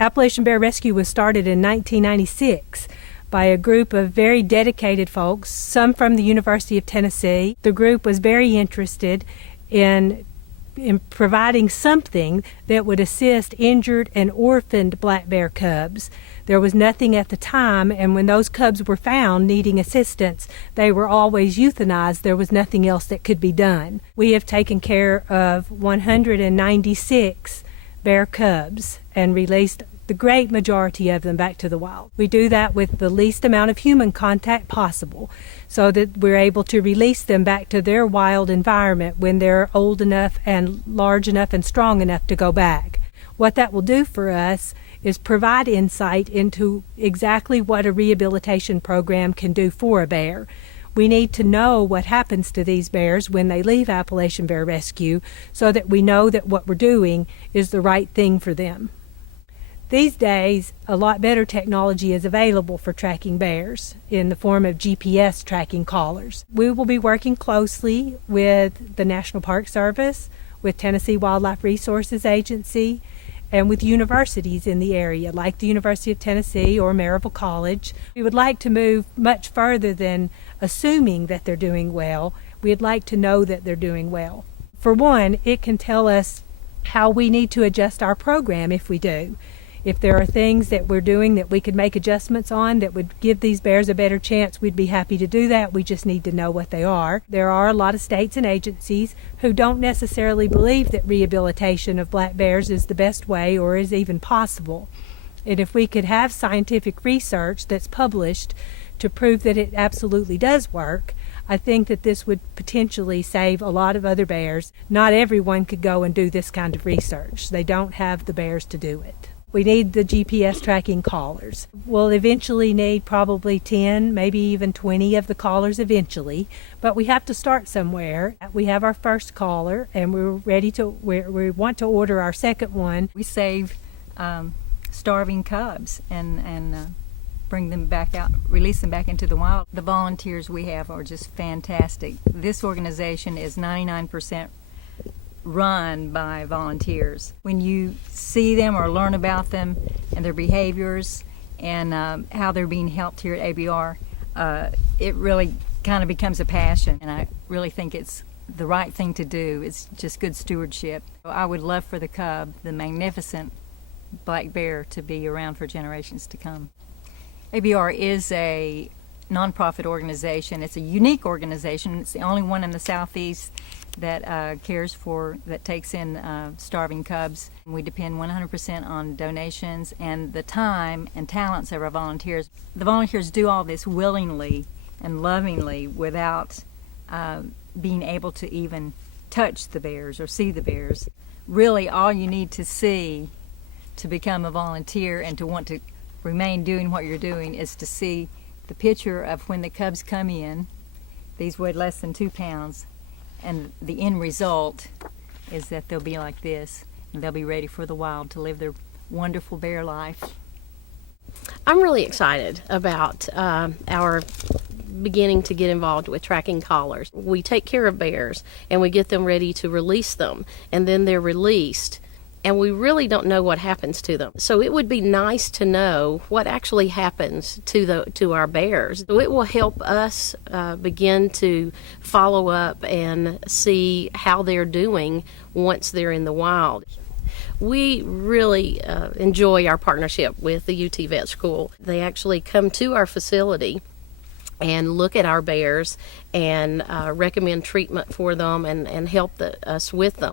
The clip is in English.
Appalachian Bear Rescue was started in 1996 by a group of very dedicated folks, some from the University of Tennessee. The group was very interested in providing something that would assist injured and orphaned black bear cubs. There was nothing at the time, and when those cubs were found needing assistance, they were always euthanized. There was nothing else that could be done. We have taken care of 196 bear cubs and released the great majority of them back to the wild. We do that with the least amount of human contact possible so that we're able to release them back to their wild environment when they're old enough and large enough and strong enough to go back. What that will do for us is provide insight into exactly what a rehabilitation program can do for a bear. We need to know what happens to these bears when they leave Appalachian Bear Rescue so that we know that what we're doing is the right thing for them. These days, a lot better technology is available for tracking bears in the form of GPS tracking collars. We will be working closely with the National Park Service, with Tennessee Wildlife Resources Agency, and with universities in the area, like the University of Tennessee or Maryville College. We would like to move much further than assuming that they're doing well. We'd like to know that they're doing well. For one, it can tell us how we need to adjust our program if we do. If there are things that we're doing that we could make adjustments on that would give these bears a better chance, we'd be happy to do that. We just need to know what they are. There are a lot of states and agencies who don't necessarily believe that rehabilitation of black bears is the best way or is even possible. And if we could have scientific research that's published to prove that it absolutely does work, I think that this would potentially save a lot of other bears. Not everyone could go and do this kind of research. They don't have the bears to do it. We need the GPS tracking collars. We'll eventually need probably 10, maybe even 20 of the collars eventually, but we have to start somewhere. We have our first collar and we want to order our second one. We save starving cubs and bring them back out, release them back into the wild. The volunteers we have are just fantastic. This organization is 99% run by volunteers. When you see them or learn about them and their behaviors and how they're being helped here at ABR, it really kind of becomes a passion, and I really think it's the right thing to do. It's just good stewardship. I would love for the cub, the magnificent black bear, to be around for generations to come. ABR is a nonprofit organization. It's a unique organization. It's the only one in the Southeast that that takes in starving cubs. We depend 100% on donations and the time and talents of our volunteers. The volunteers do all this willingly and lovingly without being able to even touch the bears or see the bears. Really, all you need to see to become a volunteer and to want to remain doing what you're doing is to see the picture of when the cubs come in. These weigh less than 2 pounds, and the end result is that they'll be like this, and they'll be ready for the wild to live their wonderful bear life. I'm really excited about our beginning to get involved with tracking collars. We take care of bears and we get them ready to release them, and then they're released, and we really don't know what happens to them. So it would be nice to know what actually happens to our bears. So it will help us begin to follow up and see how they're doing once they're in the wild. We really enjoy our partnership with the UT Vet School. They actually come to our facility and look at our bears and recommend treatment for them and help us with them.